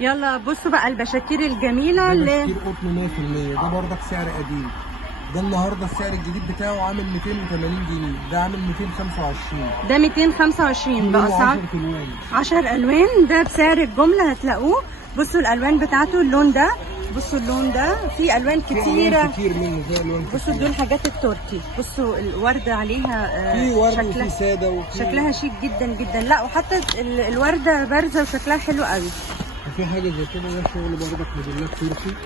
يلا بصوا بقى البشاكير الجميله اللي بشاكير قطن 100%. ده برضك سعر قديم. ده النهارده السعر الجديد بتاعه عامل 280 جنيه، ده عامل 225. ده 225 بأسعار 10 الوان. 10 الوان، ده بسعر الجمله هتلاقوه. بصوا الالوان بتاعته، اللون ده، بصوا اللون ده، في الوان كتيره كتير منه، في الوان كتير. بصوا دول حاجات التركي، بصوا الورده عليها في ورد شكلها وفي ساده وفي شكلها شيك جدا جدا. لا وحتى الورده بارزه وشكلها حلو قوي. وفي حاجه زي كده، ده شغل برضك موديلات تركي.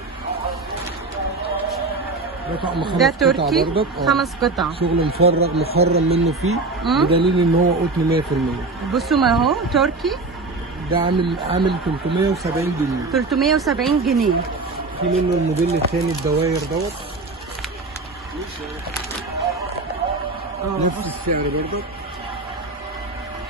ده طقم 5 ده قطع تركي برضك. 5 قطع، شغل مفرغ مخرم منه فيه، بدليل ان هو قطن 100%. بصوا ما هو تركي. ده عامل 370 جنيه. 370 جنيه. في منه الموديل الثاني الدواير دوت، نفس السعر برضك.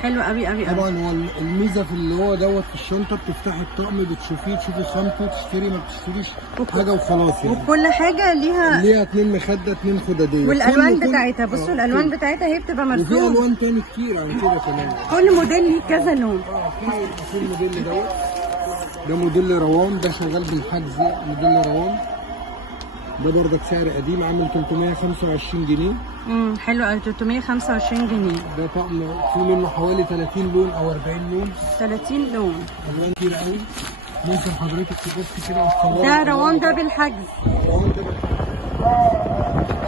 حلو قوي قوي قوي. طبعا هو الميزه في اللي هو دوت، في الشنطه بتفتحي الطقم بتشوفيه، تشوفي خامته، تشتري ما بتشتريش حاجه وخلاص يعني. وكل حاجه ليها 2 مخده 2 خداديه. والالوان بتاعتها، بصوا الالوان بتاعتها هي بتبقى مرسومه. وفي الوان تاني كتير عن كده كمان. كل موديل ليه كذا لون. في الموديل دوت، ده موديل روان، ده شغال بالحجز، موديل روان. ده برضك سعر قديم، عامل 325 جنيه. حلو قوي، 325 جنيه. ده طقم في منه حوالي 30 لون او 40 لون. 30 لون. الوان كتير قوي. ممكن حضرتك تبصي كده وتصوري. ده روان ده بالحجز. روان ده بالحجز.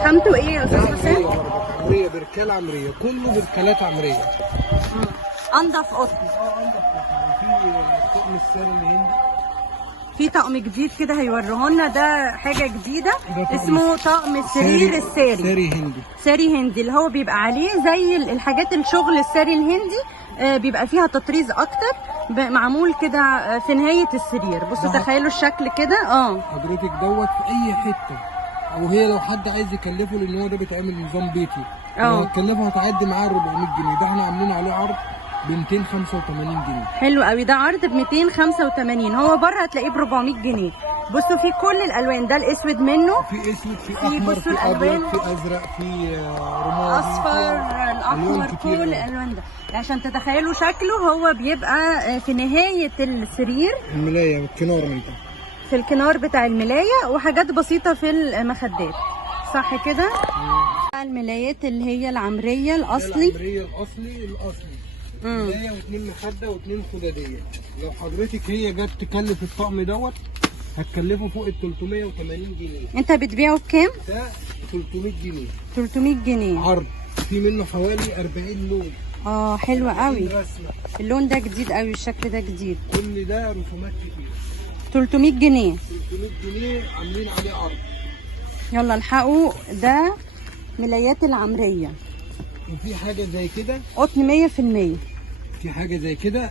خامته ايه يا استاذ حسين؟ عمريه، بركال عمريه، كله بركالات عمريه. انضف قطن. في طقم الساري الهندي. في طقم جديد كده هيوروه لنا، ده حاجه جديده اسمه طقم السرير الساري. ساري هندي. ساري هندي اللي هو بيبقى عليه زي الحاجات الشغل الساري الهندي، بيبقى فيها تطريز اكتر، معمول كده في نهايه السرير. بصوا تخيلوا الشكل كده. حضرتك دوت في اي حته، او هي لو حد عايز يكلفه، لان هو ده بيتعمل نظام بيتي، لو هتكلفه هتعدي معاه 400 جنيه. ده احنا عاملين عليه عرض ب 285 جنيه. حلو قوي، ده عرض ب 285. هو بره هتلاقيه ب 400 جنيه. بصوا في كل الالوان، ده الاسود منه، في اسود، في احمر، في ابيض، في ازرق، في رمادي، اصفر، الاحمر، كل الالوان ده. عشان تتخيلوا شكله، هو بيبقى في نهايه السرير، الملايه الكنار من تحت، في الكنار بتاع الملايه، وحاجات بسيطه في المخدات، صح كده؟ الملايات اللي هي العمريه الاصلي. العمريه الاصلي ملايه واثنين مخده واثنين خداديه. لو حضرتك هي جت تكلف الطقم دوت، هتكلفه فوق ال 380 جنيه. انت بتبيعه بكام؟ ده 300 جنيه. 300 جنيه عرض. في منه حوالي 40 لون. حلو قوي. اللون ده جديد قوي، الشكل ده جديد. كل ده رسومات كتير. 300 جنيه. 300 جنيه عاملين عليه عرض. يلا الحقوا، ده ملايات العمريه. وفي حاجه زي كده قطن 100%. في حاجه زي كده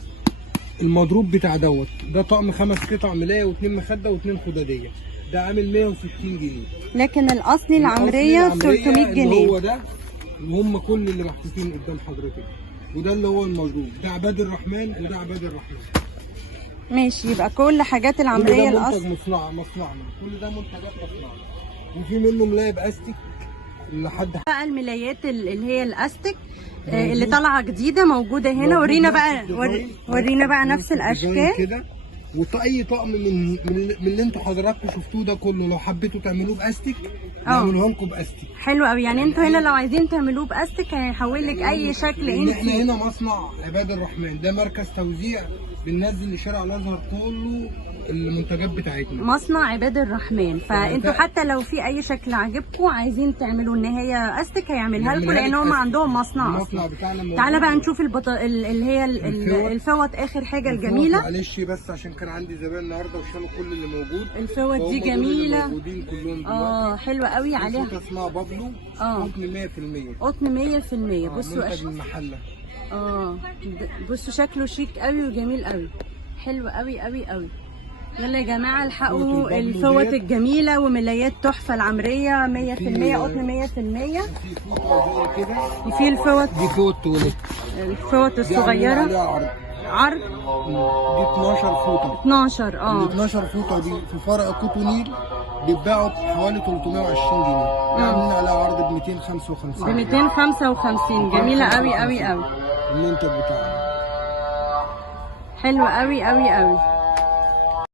المضروب بتاع دوت، ده طقم 5 قطع ملايه واثنين مخده واثنين خداديه، ده عامل 160 جنيه. لكن الاصلي العمريه 300 جنيه. هو ده، وهم كل اللي محطوطين قدام حضرتك، وده اللي هو المضروب. ده عباد الرحمن وده عباد الرحمن. ماشي، يبقى كل حاجات العمريه الاصلي. كل ده منتج مصنعنا، كل ده منتجات مصنعنا. وفي منه ملايه باستيك لحد بقى الملايات اللي هي الاستيك اللي طالعه جديده، موجوده هنا. ورينا بقى نفس الاشكال كده. واي طقم من اللي انتوا حضراتكم شفتوه ده كله، لو حبيتوا تعملوه باستيك نعمله لكم باستيك. حلو قوي. يعني انتوا هنا لو عايزين تعملوه باستيك هيحول لك اي شكل. احنا هنا مصنع عباد الرحمن، ده مركز توزيع، بننزل لشارع الازهر كله المنتجات بتاعتنا. مصنع عباد الرحمن. فانتوا حتى لو في اي شكل عجبكم عايزين تعملوا ان هي استك، هيعملها لكم، لان هم عندهم مصنع اصلا. تعالى بقى نشوف اللي هي الفوط، اخر حاجه الجميله. معلش بس عشان كان عندي زبائن النهارده وشالوا كل اللي موجود. الفوط دي جميله. موجودين كلهم دلوقتي. حلوه قوي عليها. الفوطه اسمها بابلو. قطن 100%. قطن 100%. بصوا منتج من محله. بصوا شكله شيك قوي وجميل قوي، حلو قوي قوي قوي. يلا يا جماعه الحقوا الفوط الجميله وملايات تحفه العمريه 100%. قطن 100%. في الفوط دي فوط توليت، الفوط الصغيره. عرض دي 12 فوطه. 12 ال 12 فوطه دي في فرع كوتونيل بيتباعوا بحوالي 320 جنيه. عاملين عليها عرض ب 255. ب 255. جميله قوي قوي قوي. المنتج بتاعنا حلو قوي قوي قوي.